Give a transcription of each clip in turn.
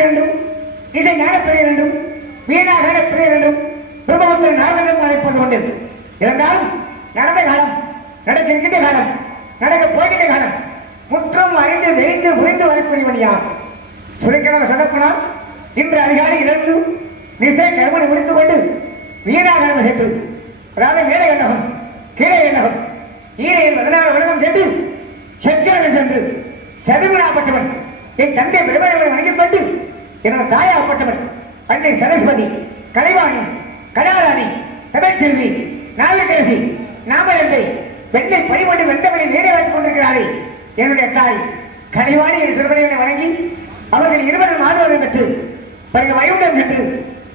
பிரியர் என்றும் இதை ஞான பிரியர் என்றும் வீணாக பிரியர் என்றும் பிரம்மபுத்திரன் நாரதன் அழைப்பது கொண்டது. இருந்தாலும் நடந்த காலம், நடக்கின்ற காலம், நடக்க போகின்ற காலம் முற்றும் அறிந்து தெரிந்து புரிந்து வரக்கூடியவன் யார்? சுருக்கமாக சொல்லப்போனால் இன்று அதிகாலை இழந்து நிசை கர்மனை முடித்துக் கொண்டு வீணாக சேர்த்து, அதாவது மேலே எண்ணகம் கீழே எண்ணகம் ஈரையில் 14 வருடம் சென்று சத்திரன் சென்று சதுமனாப்பட்டவன் என் தந்தை பிரபலவன் வணங்கிக் கொண்டு எனது தாயாகப்பட்டவன் அன்னை சரஸ்வதி, கலைவாணி, கடாராணி, தமிழ்செல்வி, நாகரசி, நாமரந்தை வெள்ளை பணிபொண்டு வெண்டவனை நேரே வைத்துக் கொண்டிருக்கிறாரே என்னுடைய தாய் கலைவாணி என் சிறுவனை வணங்கி அவர்கள் 20 மாதவர்கள் பெற்று பிறகு வயோடம் சென்று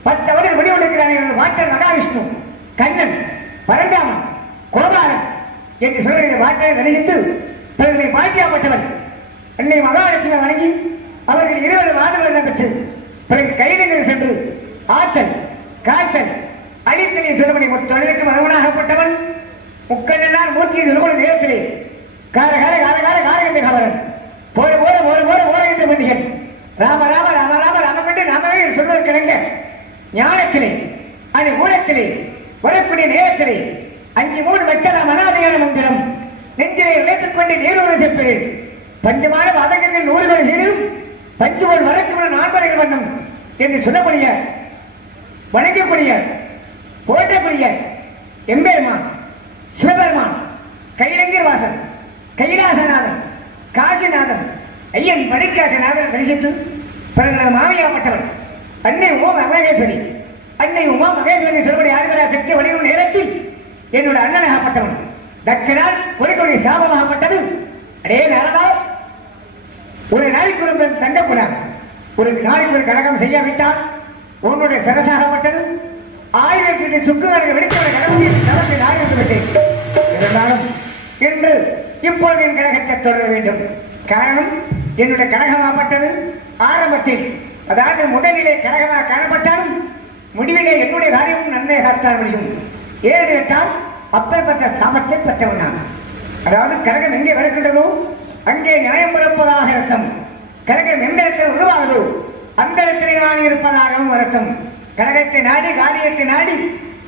10 வருடம் வெளிவந்திருக்கிறார்கள் எனது வாட்டர் மகாவிஷ்ணு, கண்ணன், பரந்தாமன், கோபாலன் என்று சிறுவனை வாட்டை நினைத்து தன்னுடைய பாட்டியாப்பட்டவன் அன்னை மகாலட்சுமி வணங்கி அவர்கள் 20 மாதவர்கள் பெற்று பிறகு கையிலிருந்து சென்று ஆத்தல், காத்தல், அடித்தலின் சிறுவனை தொழிலுக்கு மகவனாகப்பட்டவன் முக்கண்ணனார் மூர்த்தியின் நிறுவன நேரத்திலே காரகார காரகார காரகண்ட கவரன் போற போற போற போற போற என்று பண்டிகன் ராம ராம ராம ராம ராம என்று நாமவே சொல்வதற்கிணங்க ஞானத்திலே அது ஊழத்திலே வரக்கூடிய நேரத்திலே 5 வெட்டலாம் அனாதையான மந்திரம் நெஞ்சிலே இணைத்துக் கொண்டு நீரூரை செப்பேன் பஞ்சமான வதகங்கள் 100 செய்தும் பஞ்சுவோல் வழக்குடன் 4 வண்ணம் என்று சொல்லக்கூடிய வணங்கக்கூடிய போற்றக்கூடிய எம்பெருமான் சிவபெருமான் கைலங்கர் வாசன், கைலாசநாதன், காசிநாதன், ஐயன் படிக்காசநாதன் தரிசித்து பிறகு மாமியாப்பட்டவன் அன்னை உமா மகேஸ்வரி, அன்னை உமா மகேஸ்வரி சொல்படி ஆறுதலா பெற்ற வடிவம் நேரத்தில் என்னோட அண்ணனாகப்பட்டவன் தக்கனால் ஒரு சாபமாகப்பட்டது. அடே நாரதா, ஒரு நாளைக்கு ஒரு தங்கக்கூடாது, ஒரு நாளைக்கு ஒரு கழகம் செய்யாவிட்டால் உன்னுடைய சரசாகப்பட்டது 1000 சுக்குகளை வெடித்தவரை கடவுளை நாயகம் விட்டேன். இருந்தாலும் இன்று இப்பொழுது என் கழகத்தை தொடர வேண்டும். காரணம் என்னுடைய கழகமாகப்பட்டது ஆரம்பத்தில், அதாவது முதலிலே கழகமாக காணப்பட்டாலும் முடிவிலே என்னுடைய காரியமும் நன்மை காத்தால் முடியும். ஏழு கேட்டால் அப்பேற்பட்ட சாமத்தை பெற்றவன் நான். அதாவது கழகம் எங்கே வருகின்றதோ அங்கே நியாயம் பிறப்பதாக அர்த்தம். கழகம் எந்த இடத்தில் உருவாகுதோ அந்த இடத்திலே நான் இருப்பதாகவும் அர்த்தம். கழகத்தை நாடி காரியத்தை நாடி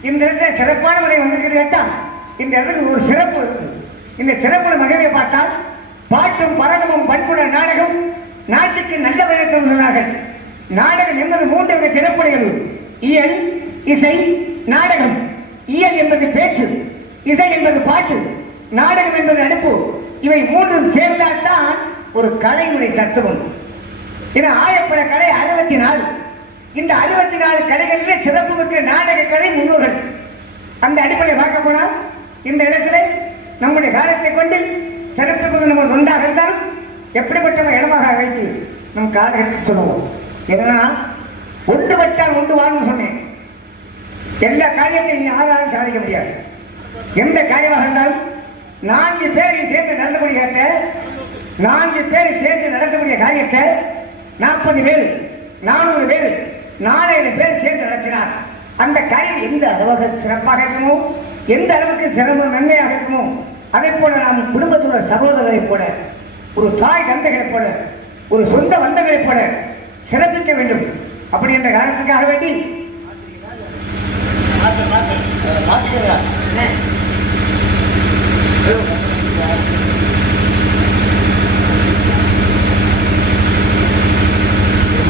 இந்த இடத்துல சிறப்பான முறை வந்திருக்கிறது கேட்டால் இந்த இடத்துக்கு ஒரு சிறப்பு இருக்கு. இந்த சிறப்பு மகிழ்வை பார்த்தால் பாட்டும் பரணமும் பண்புட நாடகம் நாட்டுக்கு நல்ல பயணத்தை சொன்னார்கள். நாடகம் என்பது 3 வித சிறப்புடையது. இயல், இசை, நாடகம். இயல் என்பது பேச்சு, இசை என்பது பாட்டு, நாடகம் என்பது நடிப்பு. இவை 3 சேர்ந்தால்தான் ஒரு கலையினுடைய தத்துவம். இது ஆயப்பட கலை 64. இந்த 64 கலைகளிலே சிறப்பு மிக்க நாடக கலை முன்னோர்கள். அந்த அடிப்படையை பார்க்க போனால் இந்த இடத்துல நம்முடைய காலத்தை கொண்டு சிறப்பு நம்ம ஒன்றாக இருந்தாலும் எப்படிப்பட்ட இடமாக வைத்து நம் காலகட்டத்தை சொல்லுவோம். ஏன்னா ஒன்று வட்டால் ஒன்று வாழ்னு சொன்னேன். எல்லா காரியத்தையும் யாராலும் சாதிக்க முடியாது. எந்த காரியமாக இருந்தாலும் 4 பேரை சேர்ந்து நடத்தக்கூடிய 4 பேரை சேர்ந்து நடத்தக்கூடிய காரியத்தை 40 பேர் 400 பேர் 4000 பேர் சேர்ந்து நடத்தினார். அந்த காரியம் எந்த அளவுக்கு சிறப்பாக இருக்குமோ, எந்த அளவுக்கு சிரமம் நன்மையாக இருக்குமோ, அதை போல நாம் குடும்பத்தோட சகோதரர்களைப் போல, ஒரு தாய் தந்தைகளைப் போல, ஒரு சொந்த பந்தங்களைப் போல சிறப்பிக்க வேண்டும். அப்படி என்ற காரணத்துக்காக வேண்டி மாற்றுகிற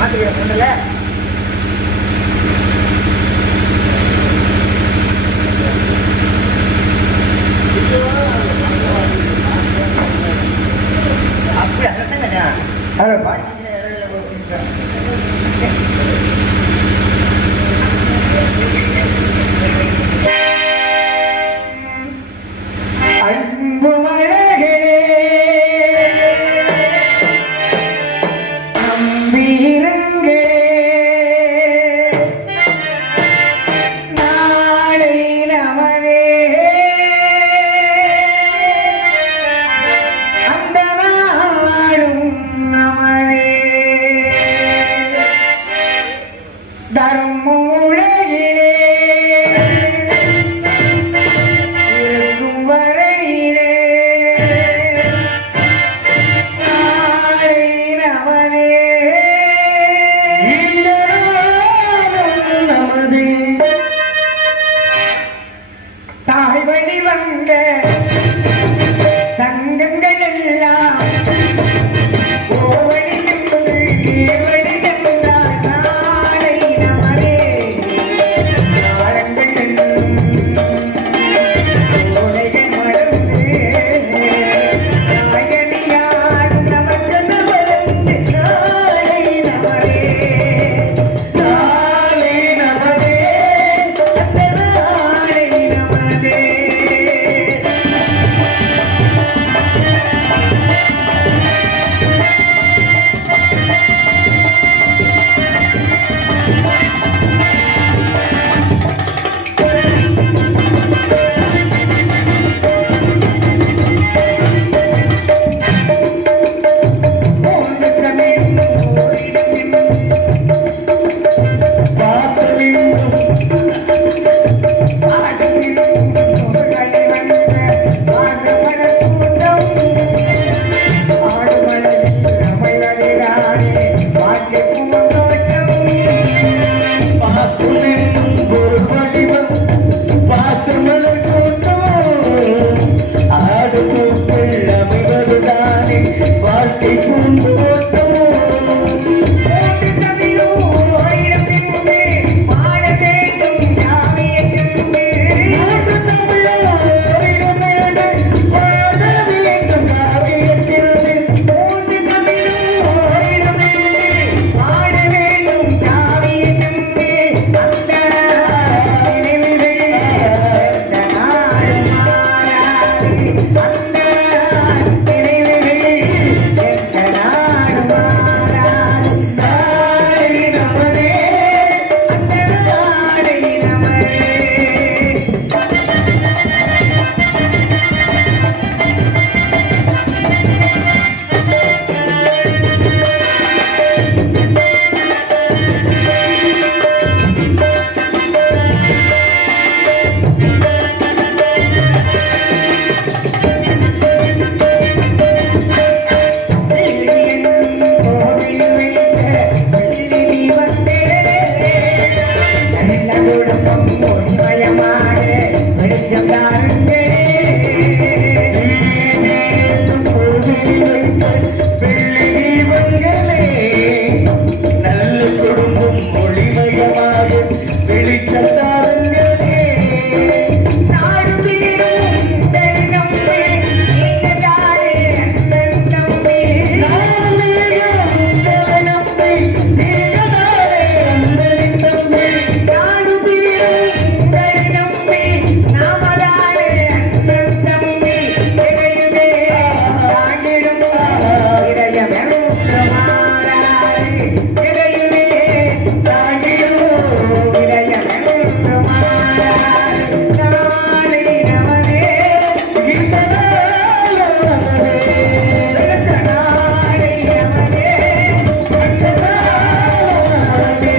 அப்படி அதை பாடி கோவழி வந்த தங்கங்கள் எல்லாம் கோவழி நின்று தேவழி சென்றால் நாளை நமரே நாளங்கள் கோடைகள் மலர்ந்து நாயனியார் நமக்கு வந்து நாளை நமரே நாளை நமரே அந்த நாளை நமரே. மூன்று தமிழ் ஓரிடம் பாசமிடும் ஆடமிடும் முருகனை வந்த ஆடமர கூட்டம் ஆடுமலையில் அமைவதிலானே வாக்கிய பூந்தோட்டம் பாசுமென்னும் ஒரு வடிவம் பாசுமலர் கூட்டம் ஆடு பூக்கள் அமைவதுதானே வாழ்க்கை பூந்தோட்டம். மூன்று தமிழோ ஆயிரம் என்பது பாட வேண்டும் யாவையென்று மூன்று தமிழோ ஆயிரம் என்பது பாட வேண்டும் யாவையென்று மூன்று தமிழோ ஆயிரம் என்பது பாட வேண்டும் யாவையென்று அந்த நினைவுகள் அந்த நாள் மாறாது அந்த நினைவுகள் எந்த நாள் மாறாது நாளை நமரே அந்த நாளை நமரே. நல்ல குடும்பம் ஒளிமயமாக வெளிச்சத்தாருங்களே நாடு வீடும் நம்பி இந்த தாரே அண்ணன் தம்பி நாடு வீடும் நம்பி இந்த தாரே அண்ணன் தம்பி நாடு வீடும் நம்பி நாமதாரே அண்ணன் தம்பி இறையுமே தாண்டிடும் இதயமெழும் மாறாது இறையுமே தாண்டிடும் இதயமெழும் மாறாது நாளை நமரே இந்த நாள் நமரே இந்த நாளை நமரே இந்த நாள் நமரே.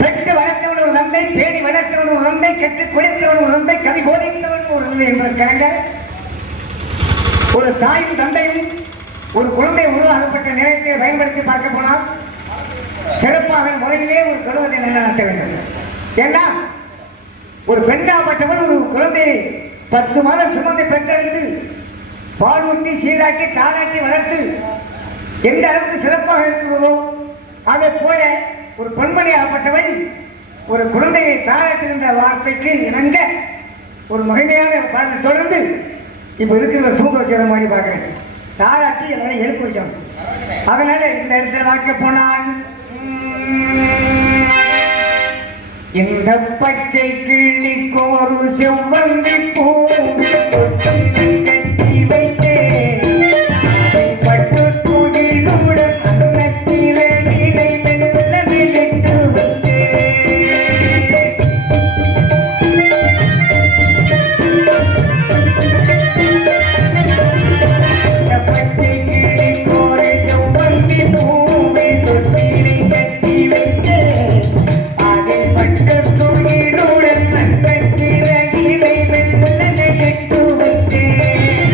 பெற்று வளர்த்தவன் ஒரு நன்மை, பேணி வளர்த்தவன் ஒரு நன்மை, கற்றுக் கொடுத்தவன் ஒரு நன்மை, கவி போதித்தவன் ஒரு நன்மை என்பதற்காக ஒரு தாயும் தந்தையும் ஒரு குழந்தை உருவாக்கப்பட்ட நிலையத்தை பயன்படுத்தி பார்க்க போனால் சிறப்பாக முறையிலே ஒரு குடும்பத்தை நிலைநாட்ட வேண்டும். ஏன்னா ஒரு பெண்ணாப்பட்டவர் ஒரு குழந்தையை 10 மாதம் சுமந்து பெற்றெடுத்து பாலூட்டி சீராட்டி தாளாட்டி வளர்த்து எந்த அளவுக்கு சிறப்பாக இருக்கிறதோ அதை போல ஒரு பெண்மணி ஆகப்பட்டவள் ஒரு குழந்தையை தாளாட்டுகின்ற வார்த்தைக்கு இணங்க ஒரு மகிமையான பாடலை தொடர்ந்து இப்போ இருக்கிற தூங்க வச்சுற மாதிரி பார்க்குறேன். தாளாட்டி எல்லாரும் எழுப்பு வைக்கணும். அதனால இந்த இடத்துல வாக்க போனால் இந்த பச்சை கிள்ளிக்கு ஒரு செவ்வந்தி பூ கட்டி வைத்தேன் பட்டு துணிகளுடன் அன்னத்திலே இடை மெல்ல விழித்து வந்தேன். இந்த பச்சை கிள்ளிக்கு ஒரு செவ்வந்தி பூவை தொட்டிலை கட்டி வைத்தேன் பட்டு துணிகளுடன் அன்னத்திலே இடை மெல்ல விழித்து வந்தேன்.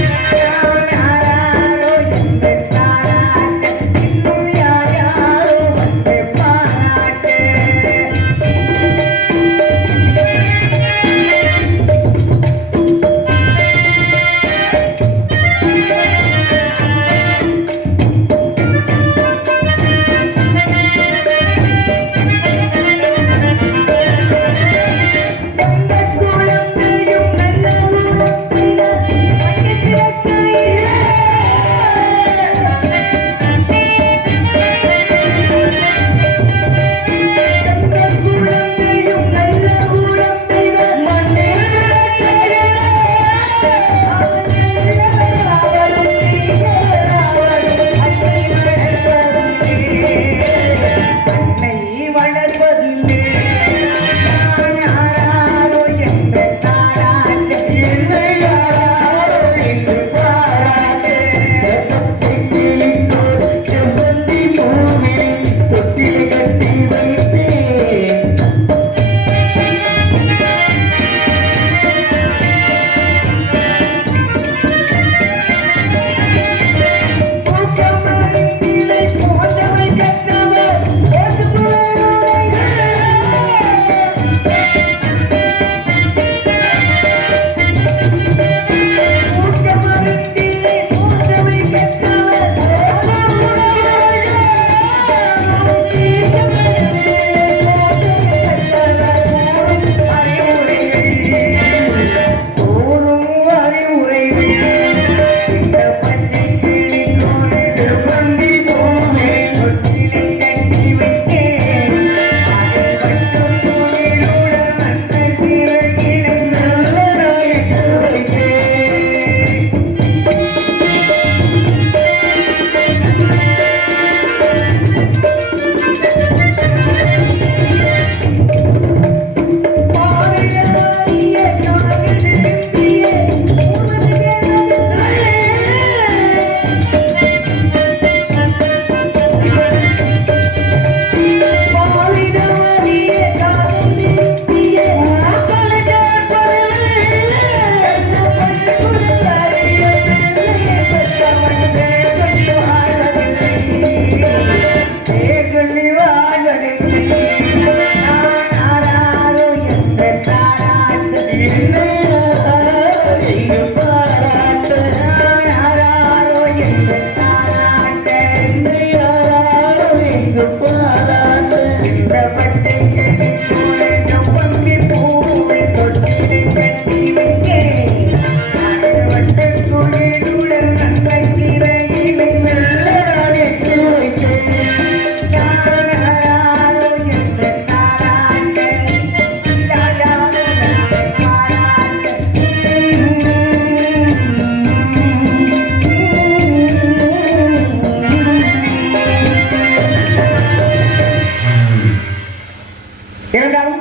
இருந்தாலும்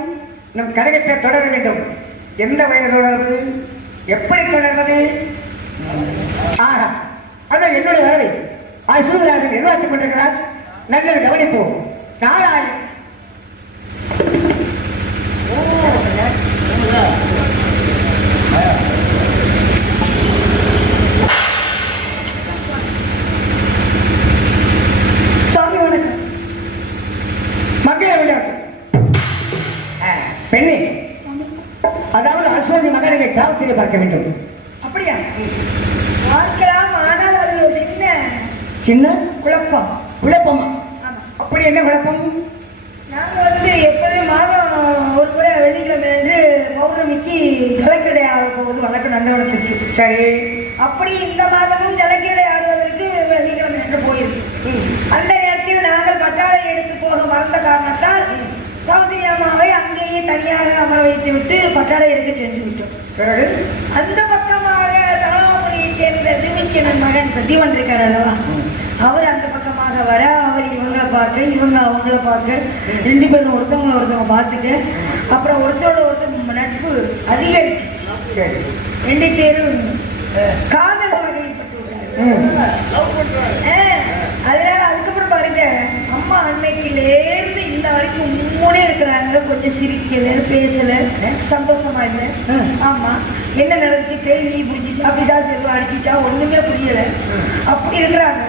நம் கழகத்தை தொடர வேண்டும். எந்த வயது தொடர்வது, எப்படி தொடர்வது? ஆஹா, அதான் என்னுடைய வேலை. சூரியராஜன் நிர்வாகித்துக் கொண்டிருக்கிறார். நல்ல கவனிப்போம். நாளாய் சாமி வணக்கம். மக்களை விடாது பெண்ணே, அதாவது அசோதி மகனை காவத்திலே பார்க்க வேண்டும். அப்படியா? பார்க்கலாம், ஆனால் அது ஒரு சின்ன சின்ன குழப்பம். குழப்பமா? அப்படி என்ன குழப்பம்? நாங்கள் எப்போதும் மாதம் ஒரு முறை வெள்ளிக்கிழமை என்று பௌர்ணமிக்கு ஜலக்கிடை ஆட போவது வழக்கம் நந்தவனத்துக்கு. சரி. அப்படி இந்த மாதமும் ஜலக்கிடை ஆடுவதற்கு வெள்ளிக்கிழமை என்று போயிருக்கு. அந்த நேரத்தில் நாங்கள் பட்டாளை எடுத்து போக மறந்த காரணத்தால் சௌதரி அம்மாவை அங்கேயே தனியாக அமர வைத்து விட்டு பட்டாடை எடுக்க சென்று விட்டோம். பிறகு அந்த பக்கமாக சரணாபுரியை சேர்ந்த திமிச்சனன் மகன் சத்தியவன் இருக்கார் அல்லவா, அவர் அந்த பக்கமாக வர, அவர் இவங்களை பார்க்க, இவங்க அவங்கள பார்க்க, ரெண்டு பேரும் ஒருத்தவங்க பார்த்துக்க, அப்புறம் ஒருத்தரோட ஒருத்தர் நட்பு அதிகரிச்சு ரெண்டு பேரும் காதல் வகைப்பட்டு அதனால அதுக்கப்புறம் பாருங்க, அம்மா அன்னைக்குலேருந்து இன்ன வரைக்கும் மூணே இருக்கிறாங்க. கொஞ்சம் சிரிக்கல, பேசல, சந்தோஷமா இல்லை. ஆமா, என்ன நடந்துச்சு, பேசி புரிஞ்சிச்சா, பிசாசு அடிச்சிச்சா, ஒண்ணுமே புரியல. அப்படி இருக்கிறாங்க.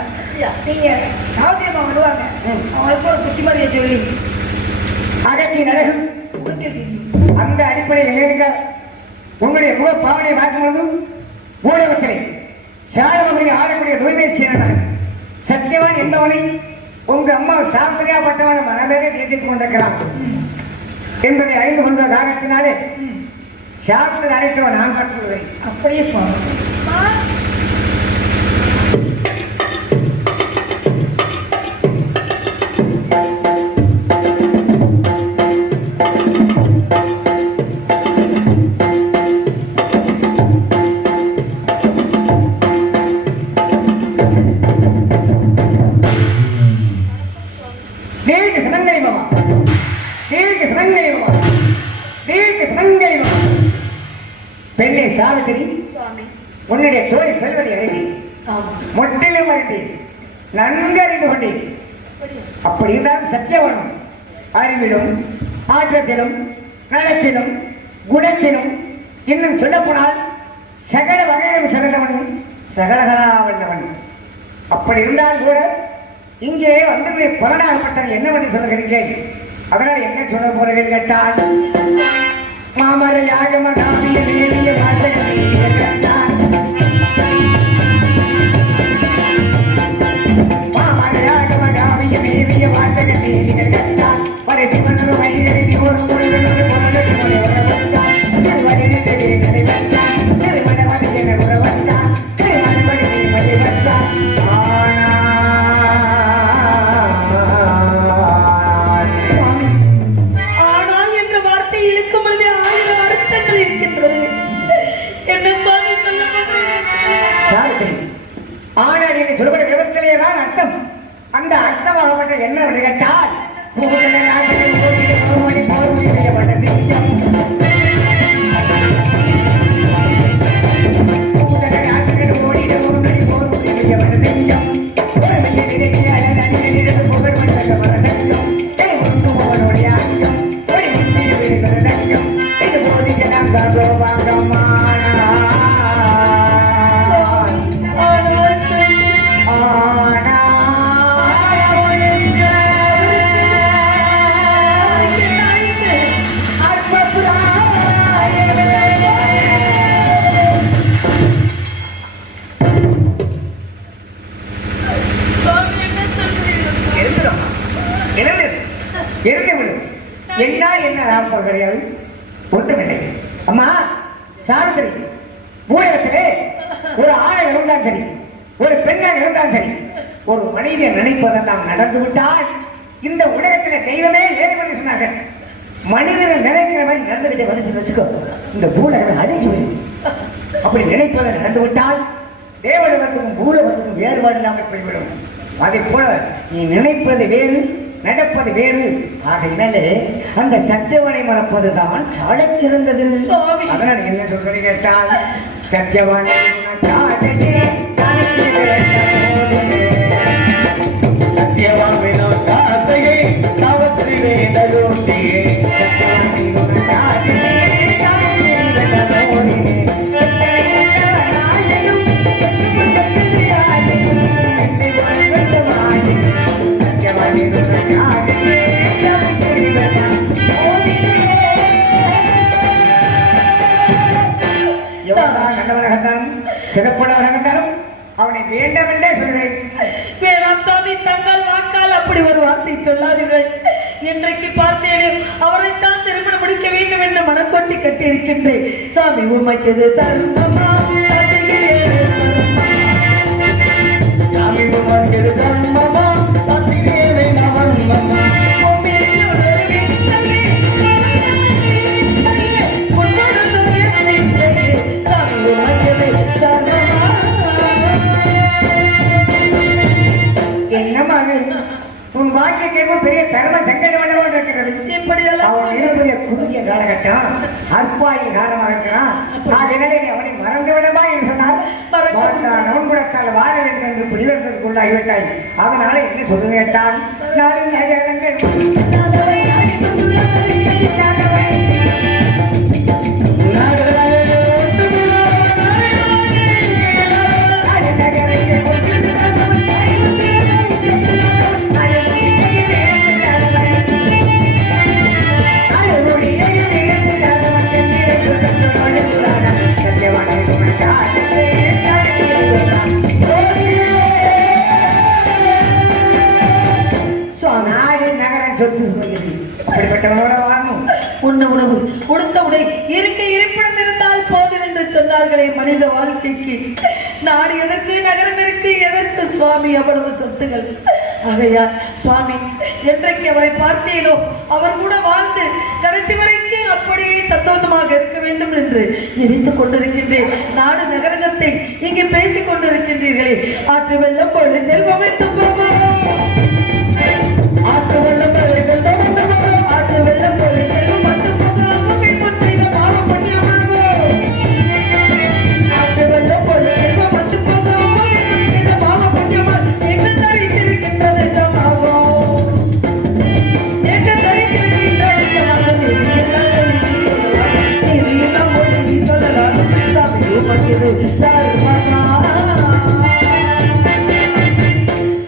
நீங்க சாவத்தியமா வருவாங்க, அவங்களுக்கு ஒரு புத்திமதியை சொல்லி அகத்தி நடகு அந்த அடிப்படையில் உங்களுடைய முக பாவனை பார்க்கும்போது ஊடகத்திலே சாரமகனை ஆடக்கூடிய தூய்மை செய்யணும். சத்தியவான் என்பவனை உங்க அம்மா சாஸ்திரியாப்பட்டவனை மனதே தேர்த்திக் கொண்டிருக்கிறான் என்பதை அறிந்து கொண்ட காரணத்தினாலே சாஸ்திர அழைத்தவன் நான் பார்த்துள்ளேன். அப்படியே சுவாமி. பெண்ணை சாவித்திரி, உன்னுடைய தோழி சொல்வதை அறிந்து முற்றிலும் அறிந்து நன்கு அறிந்து கொண்டேன். அப்படி இருந்தாலும் சத்தியவனும் அறிவிலும் ஆற்றத்திலும் நலத்திலும் குணத்திலும் இன்னும் சொல்ல போனால் சகல வகையிலும் சிறந்தவனும் சகலகலா வந்தவனும். அப்படி இருந்தால் கூட இங்கே வந்து புலனாகப்பட்டது என்னவென்று சொல்லுகிறீர்கள். அதனால் என்ன சொல்ல போறீர்கள் கேட்டால், மாமரையாக மகாவிய தேவிய மாமரையாக மகாவிய தேவிய வாசக தேவிகள் கண்டால் பரிசு மன்னரு வைகரி ஒரு முழுவதும் அர்த்தம். அந்த அர்த்தமாகப்பட்ட என்ன கேட்டால் இருந்து விடும். என்ன ராப்பர் கிடையாது, ஒன்றுமில்லை. அம்மா சாவித்திரி, ஊடகத்திலே ஒரு ஆணை இருந்தால் சரி, ஒரு பெண்ணாக இருந்தால் சரி, ஒரு மனிதன் நினைப்பதெல்லாம் நடந்து விட்டால் இந்த உலகத்திலே தெய்வமே ஏதுமதி சொன்னார்கள். மனிதனை நினைக்கிற மாதிரி நடந்துகிட்டே வந்து வச்சுக்கோ, இந்த பூலகம் அழிஞ்சு விடும். அப்படி நினைப்பதை நடந்து விட்டால் தேவலகத்துக்கும் பூலகத்துக்கும் வேறுபாடு இல்லாமல் போய்விடும். அதே போல நீ நினைப்பது வேறு, நடப்பது வேறு. ஆகையினாலே அந்த சத்தியவானை மறப்பதுதான் சாடச் சிறந்தது. அதனால் என்ன சொல்றது கேட்டால், சத்தியவானை சிறப்பானவர்கள் அவனை வேண்டாம் என்றே சொல்கிறேன். வேணாம் சாமி, தங்கள் வாக்கால் அப்படி ஒரு வார்த்தை சொல்லாதீர்கள். இன்றைக்கு பார்த்தேனே அவரைத்தான் திருமணம் முடிக்க வேண்டும் என்று மனக்கொட்டி கட்டியிருக்கின்றேன். சாமி உமைக்கு தர்மமா, சாமி உமைக்கு தர்மமா, உன் வாழ்க்கை கேட்ப பெரிய தர்ம சங்கடமாக இருக்கிறது. அவன் இருப்பதைய குறுகிய காலகட்டம் அற்பாயி காரணமாக இருக்கிறான். அதனாலே நீ அவனை மறந்து விடமா என்று சொன்னால் அவன் கூடத்தால் வாழ வேண்டும் என்று பிடிவதற்குள்ளாகிவிட்டாய். அதனால என்ன சொல்ல கேட்டால், நாடும் உணவு கொடுத்த உடை இருக்க இருப்பிடம் இருந்தால் போதும் என்று சொன்னார்களே. மனித வாழ்க்கைக்கு நாடு எதற்கு, நகரம் இருக்கு எதற்கு சுவாமி அவ்வளவு சொத்துகள்? ஆகையா சுவாமி, என்றைக்கு அவரை பார்த்தேனோ அவர் கூட வாழ்ந்து கடைசி வரைக்கும் அப்படியே சந்தோஷமாக இருக்க வேண்டும் என்று நினைத்துக் கொண்டிருக்கின்றேன். நாடு நகரகத்தை இங்கே பேசிக் கொண்டிருக்கின்றீர்களே, ஆற்று வெள்ளம் போல செல்வம் ஆற்று வெள்ளம் போல செல்வம், ஆற்று வெள்ளம் போல செல்வம்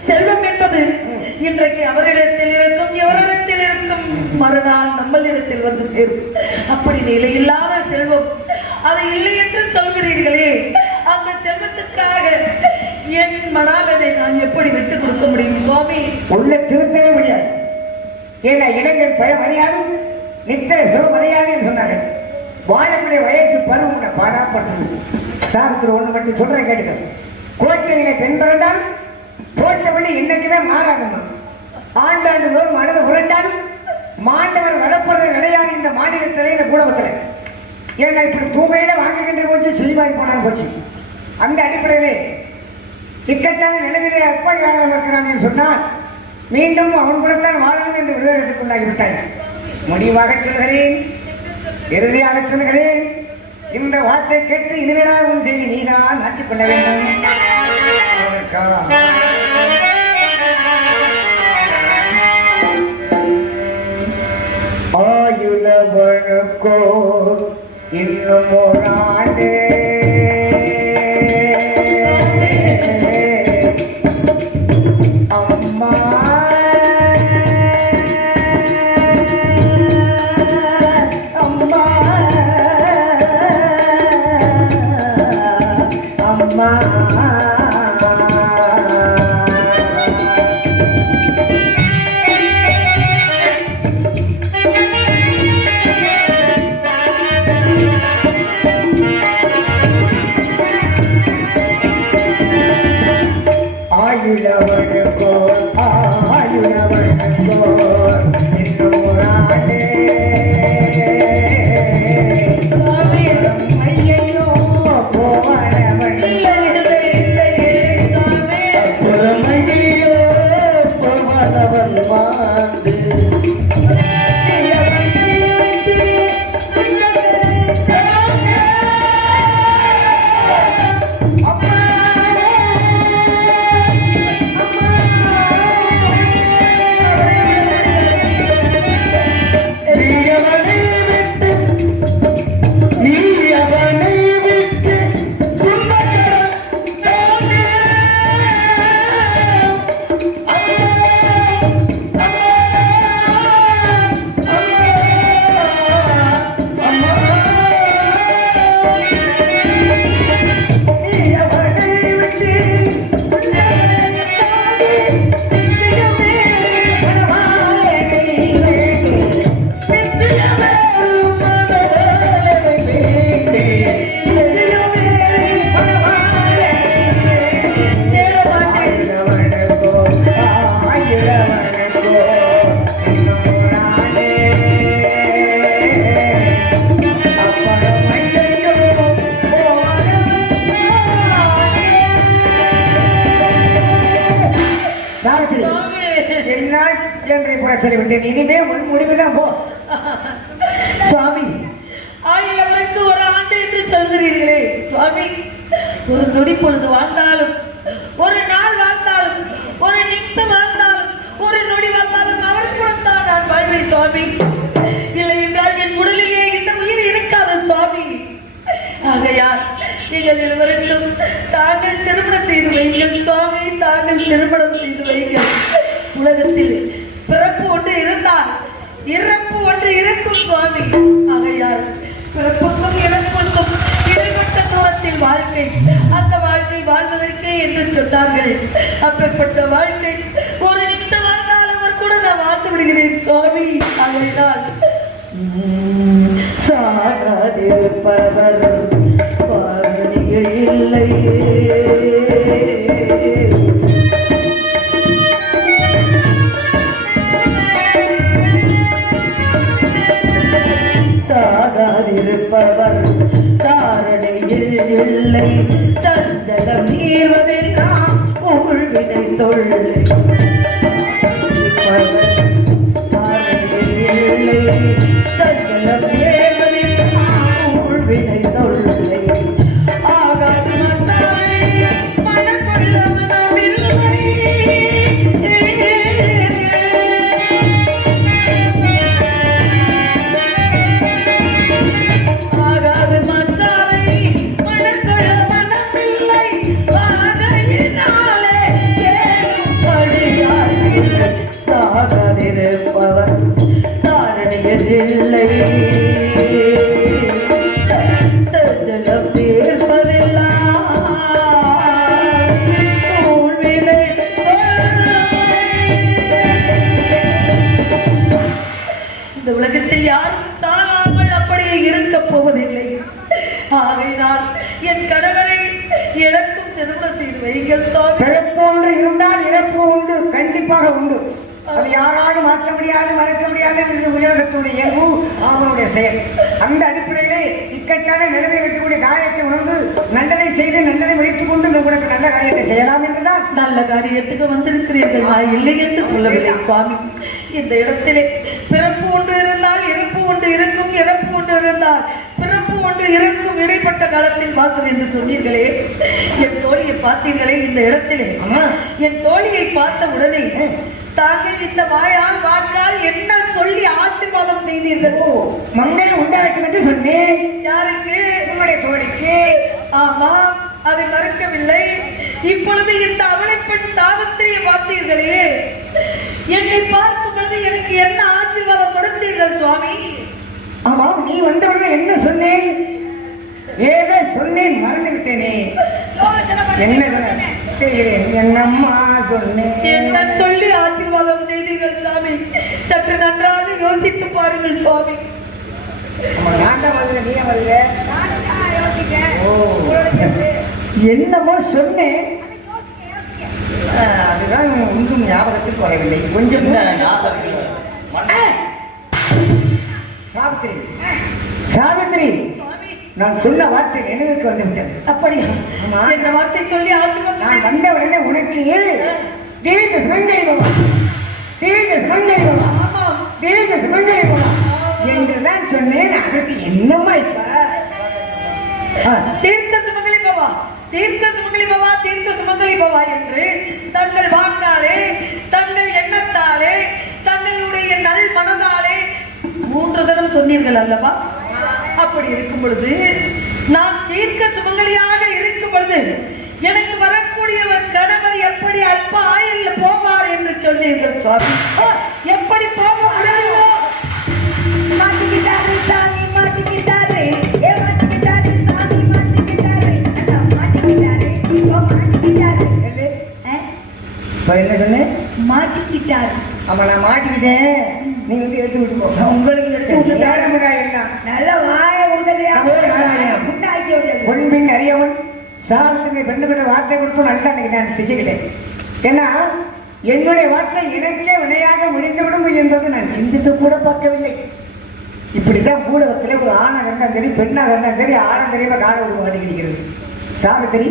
செல்வம் என்பது இன்றைக்கு அவரிடத்தில் இருக்கும், எவரிடத்தில் இருக்கும், மறுநாள் நம்மளிடத்தில் வந்து சேரும். அப்படி நிலையில்லாத செல்வம், அது இல்லை என்று சொல்கிறீர்களே, அந்த செல்வத்துக்காக என் மணாலனை நான் எப்படி விட்டு கொடுக்க முடியும் சுவாமி? உள்ள திருத்தவே முடியாது. ஏன்னா இளைஞர் பயம் அறியாதும் நித்திர சிவமறியாது என்று சொன்னார்கள். வாழக்கூடிய வயசு பருவம் பாடாப்படுறது. சாவித்திரி ஒண்ணு மட்டும் சொல்ற கேட்டுக்க, கோட்டையில பெண் பிறந்தால் போட்டபடி இன்னைக்குமே மாறாகணும். ஆண்டாண்டு தோறும் மனது புரண்டால் மாண்டவர் வரப்படுறது கிடையாது இந்த மாநிலத்திலே, இந்த கூடவத்தில். ஏன்னா இப்படி தூங்கையில வாங்குகின்ற போச்சு, சுழிவாய் போனால் போச்சு. அந்த அடிப்படையிலே இக்கட்டான நிலைமையிலே அப்பாயாக இருக்கிறான் சொன்னால் மீண்டும் அவன் கூடத்தான் வாழணும் என்று விடுவதற்குள்ளாகிவிட்டாய். முடிவாக சொல்கிறேன், இறுதியாக சொல்கிறேன், இந்த வார்த்தை கேட்டு இனிமேலாக உன் செய்தி நீதான் மாற்றிக் கொள்ள வேண்டும். ஆயுளவனுக்கோ இன்னும் ஒரு ஆண்டு அம்மா அம்மா அம்மா ஆண்டு சொல்லிவிட்டேன். இனிமே உன் முடிவுதான் போ. சுவாமி, ஆயிரவருக்கு ஒரு ஆண்டு என்று சொல்கிறீர்களே சுவாமி, ஒரு நொடி பொழுது வாழ்ந்தாலும், ஒரு நாள் வாழ்ந்தாலும், ஒரு நிமிஷம் வாழ்ந்தாலும், ஒரு நொடி வாழ்ந்தாலும் அவருக்குடன் தான் நான் வாழ்வேன் சுவாமி. இல்லை என்றால் என் உடலிலே இந்த உயிர் இருக்காது சுவாமி. ஆகையால் நீங்கள் இருவருக்கும் தாங்கள் திருமணம் செய்து வைங்கள் சுவாமி, தாங்கள் திருமணம் செய்து வைங்கள். உலகத்தில் பிறப்பு ஒன்று இருந்தால் இறப்பு ஒன்று இருக்கும் சுவாமி. ஆகையால் பிறப்புக்கும் இறப்புக்கும் இடைப்பட்ட தூரத்தில் வாழ்க்கை, அந்த வாழ்க்கை வாழ்வதற்கே என்று சொன்னார்கள். அப்பேற்பட்ட வாழ்க்கை ஒரு நிமிஷம் வாழ்ந்தாலும் அவர் கூட நான் வாழ்ந்து விடுகிறேன் சுவாமி. ஆகையால் சாகாதிருப்பவர் வாழ்வழிகள் இல்லையே. சாகாதிருப்பவர் தாரணையில் இல்லை. சஞ்சலம் நீர்வதெல்லாம் உள்வினை தொல்லை. சஞ்சலம் ஏற்பதெல்லாம் உள்வினை தொல்லை. ஆகாது மன்னாரை மனக்கொள்ள மனமில்லை. சாகாதிருப்பவர் தாரணையில் இல்லை. சஞ்சலம் தீர்ப்பதெல்லாம் ஊழ்வினை. இந்த உலகத்தில் யாரும் சாகாமல் அப்படியே இருக்கப் போவதில்லை. ஆகையினால் என் கணவரை எனக்கும் திருமணம் செய்து வைங்கள் சுவாமி. பிறப்பு ஒன்று இருந்தால் இறப்பு உண்டு, கண்டிப்பாக உண்டு. அது யாராலும் மாற்ற முடியாது, மறைக்க முடியாது. இது உலகத்துடைய இயல்பு, அவனுடைய செயல். அந்த அடிப்படையிலே இக்கட்டான நிலைமை வைக்கக்கூடிய காரியத்தை உணர்ந்து நல்லதை செய்து நல்லதை முடித்துக் கொண்டு உங்களுக்கு நல்ல காரியத்தை செய்யலாம் என்றுதான். நல்ல காரியத்துக்கு வந்திருக்கிறீர்கள், நான் இல்லை என்று சொல்லவில்லை சுவாமி. இந்த இடத்திலே பிறப்பு ஒன்று இருந்தால் இறப்பு ஒன்று இருக்கும், இறப்பு ஒன்று இருந்தால் பிறப்பு ஒன்று இருக்கும். இடைப்பட்ட காலத்தில் வாழ்வது என்று சொன்னீர்களே. என் தோழியை பார்த்தீர்களே இந்த இடத்திலே. என் தோழியை பார்த்த உடனே தாங்கள் இந்த வாயால் வாக்கால் என்ன சொல்லி ஆசீர்வாதம் செய்தீர்கள்? மங்களம் உண்டாகட்டும் என்று சொன்னேன். யாருக்கு? உங்களுடைய தோழிக்கு. ஆமா, அதை மறக்கவில்லை. இப்பொழுது இந்த அவளைப்பெண் சாவித்திரியை பார்த்தீர்களே, என்னை பார்க்கும் பொழுது எனக்கு என்ன ஆசீர்வாதம் கொடுத்தீர்கள் சுவாமி? ஆமாம், நீ வந்தவுடனே என்ன சொன்னேன்? ஏதோ சொன்னேன், மறந்து விட்டேனே. என்னம்மா சொன்னேன்? என்ன சொல்லி ஆசீர்வாதம் செய்தீர்கள் சுவாமி? சற்று நன்றாக யோசித்து பாருங்கள் சுவாமி. என்னமோ சொன்னேன், அதுதான் ஒன்றும் ஞாபகத்தில் வரவில்லை. கொஞ்சம் சாவித்திரி, சாவித்திரி, நான் சொன்ன வார்த்தை நினைவுக்கு வந்து விட்டேன். அப்படியா? இந்த வார்த்தை சொல்லி நான் வந்த உடனே உனக்கு தீர்க்க சுமங்கலி பவா, ஆமாம். தீர்க்க சுமங்கலி பவா என்றுதான் சொன்னேன். அதற்கு என்னம்மா இப்ப தீர்க்க சுமங்கலி பவா, தீர்க்க சுமங்கலி பவா, தீர்க்க சுமங்கலி பவா என்று தங்கள் வாக்காலே, தங்கள் எண்ணத்தாலே, தங்களுடைய நல் மனதாலே 3 தடவை சொன்னீர்கள் அல்லவா? அப்படி இருக்கும் பொழுது நான் தீர்க்க சுமங்கலியாக இருக்கும் பொழுது எனக்கு வரக்கூடியவர் கணவர் எப்படி அல்ப ஆயுள்ல போவார் என்று சொன்னீர்கள் சுவாமி. எப்படி போக முடியுமோ? மாட்டிக்கிட்டாரு சாமி, மாட்டிக்கிட்டாரு, ஏ மாட்டிக்கிட்டாரு சாமி, மாட்டிக்கிட்டாரு, எல்லாம் மாட்டிக்கிட்டாரு, இப்போ மாட்டிக்கிட்டாரு. என்ன சொன்னேன்? மாட்டிக்கிட்டாரு. ஆமா, நான் மாட்டிக்கிட்டேன். நீங்க வந்து எடுத்து விட்டு போ. உங்களுக்கு எடுத்து விட்டுட்டாரு. நல்ல வாயை பொன்பின் அறியவன் சாரத்துக்கு பெண்ணு பெண்ண வார்த்தை கொடுத்து நல்லா நான் செஞ்சுக்கிட்டேன். ஏன்னா என்னுடைய வார்த்தை எனக்கே வினையாக முடிந்துவிடும் என்பது நான் சிந்தித்து கூட பார்க்கவில்லை. இப்படித்தான் பூலகத்தில் ஒரு ஆணை கண்டாம் சரி, பெண்ணாக கண்டாம் சரி, ஆணம் தெரியாம கால ஒரு மாட்டிக்கிறது. சாவித்திரி,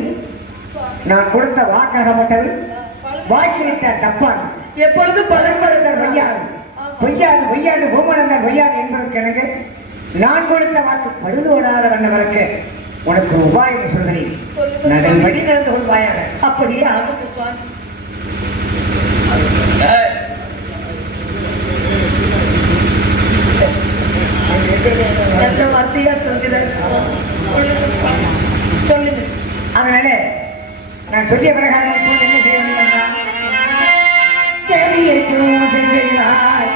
நான் கொடுத்த வாக்காகப்பட்டது வாக்கிலிட்ட டப்பான் எப்பொழுது பலன்படுத்தார் வையாது, பொய்யாது பொய்யாது, பூமணந்தார் பொய்யாது என்பதற்கு எனக்கு நான் கொடுத்த வாக்கு பழுது ஓடாத வண்ணவருக்கு உனக்கு உபாயம் சொல்கிறேன். நடன்படி நடந்து கொள்வாயாக. அப்படியே ஆகட்டும். நல்ல வார்த்தையா சொல்கிறார். சொல்லுங்க. அதனால நான் சொல்லிய பிரகாரம் இப்போது என்ன செய்ய வேண்டும் என்றால், தேவியை பூஜை செய்தாய்,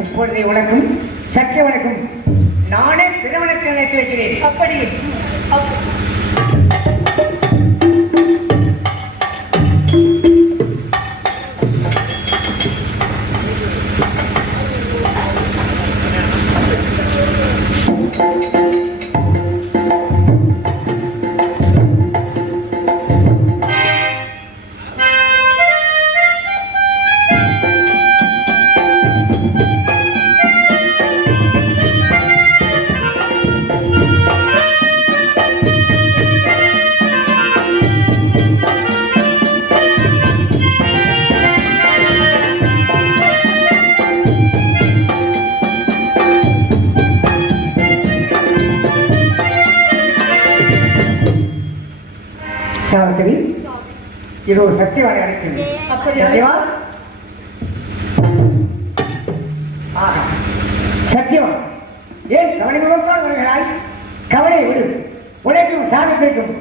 இப்பொழுது உனக்கும் சக்கியவனுக்கும் நானே திருமணத்தை நினைத்து வைக்கிறேன். அப்படி சாவித்திரி, இது ஒரு சத்தியவானை அழைக்கிறது. சத்தியவா, சத்தியவான், ஏன் கவலை முகத்தோடு வருகிறாய்? கவலையை விடு. உனக்கும் சாவித்திரிக்கும்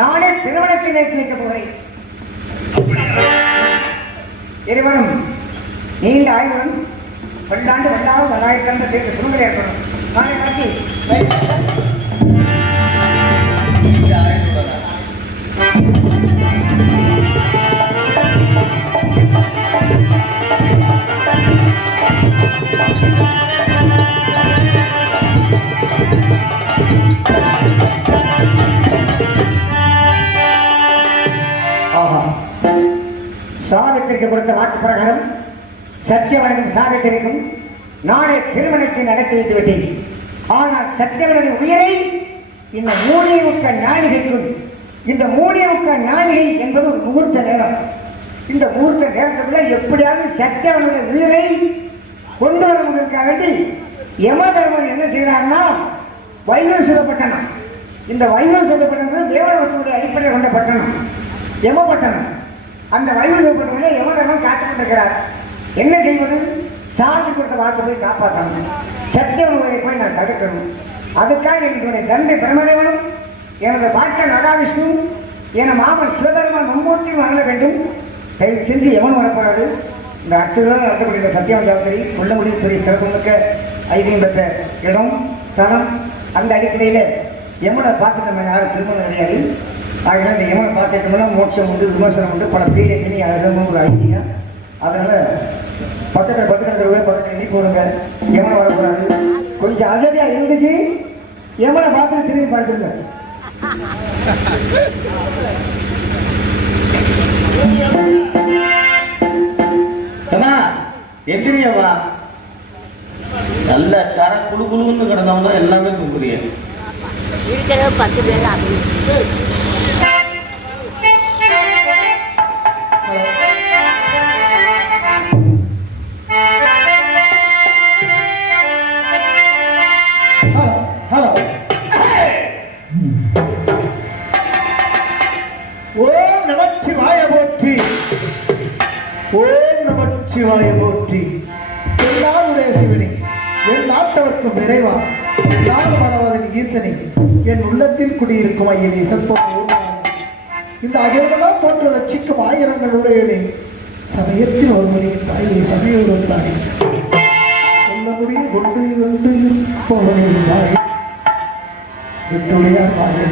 நானே திருமணத்தை நினைத்து வைக்கப் போகிறேன். இருவரும் நீண்ட ஆய்வுடன் பல்லாண்டு வல்லாக வல்லாயிரத்தாண்டு சேர்த்து குடும்பத்தில் ஏற்படும். நாளை காட்டி சாவித்திரிக்கு கொடுத்த வாக்கு பிரகாரம் சத்தியவனுக்கும் சாவித்திரிக்கும் நாளை திருமணத்தை நடத்தி வைத்து விட்டேன். ஆனால் சத்தியவனுடைய உயிரை இந்த 3 நாளிகைக்கும், இந்த 3 நாளிகை என்பது ஒரு முகூர்த்த நேரம். இந்த முகூர்த்த நேரத்துக்குள்ள எப்படியாவது சத்தியவனுடைய உயிரை கொண்டு வருவதற்காக வேண்டி யமதர்மன் என்ன செய்கிறார்னா வைவம் சொல்லப்பட்டனம். இந்த வைவம் சொல்லப்பட்டது தேவலோகத்தினுடைய அடிப்படையில் கொண்ட பட்டணம் யமபட்டணம். அந்த வைவம் சொல்லப்பட்டவர்களே யமதர்மன் காத்துக் கொண்டிருக்கிறார். என்ன செய்வது? சாதி கொடுத்த வாக்கு போய் காப்பாற்றணும், சத்தியவனுடைய போய் நான் தடுக்கணும். அதுக்காக என்னுடைய தந்தை பிரம்மதேவனும் என்னுடைய பாட்டன் மகாவிஷ்ணு என மாமன் சிவபெருமான் மும்மூர்த்தி வரல வேண்டும். தயவு செஞ்சு எவன் வரப்படாது. இந்த அர்ச்சகர்கள் நடத்தக்கூடிய சத்தியம் ஜாத்திரி கொல்லங்குடி பெரிய சிறப்புமிக்க ஐதீகம் பெற்ற இடம் ஸ்தலம். அந்த அடிப்படையில் யமுனை பார்த்துட்டோம், யாரும் திருமணம் கிடையாது. ஆகினால் இந்த யமுனை பார்த்துட்டோம்னா மோட்சம் உண்டு, விமர்சனம் உண்டு, பல பீடை பிணி அழகும் ஒரு ஐதீகம். அதனால பக்கத்தில் நீ போடுங்க, யமுனை வரக்கூடாது. கொஞ்சம் அசதியா இருந்துச்சு, யமுனை பார்த்துட்டு திரும்பி படுத்துருங்க. எந்திரியவா நல்ல தர குழு குழுன்னு கிடந்தவங்க எல்லாமே தூக்குறிய. 10 பேர் அது ஓம் நமச்சிவாய போற்றி, ஓம் நமச்சிவாய போற்றி. எல்லாருடைய சிவனே, என் நாட்டவர்க்கும் விரைவா, யாரும் மறவாதன் ஈசனை, என் உள்ளத்தில் குடியிருக்கும் ஐயனை சற்பம் இந்த அகிலமெல்லாம் போன்று ரட்சிக்கும் ஆயிரங்களுடையனே, சமயத்தில் ஒரு மணியின் தாயை சமயம் வந்தானே, சொல்ல முடியும் கொண்டு கொண்டு இருப்பவனே தாய் விட்டுடையார் தாயே.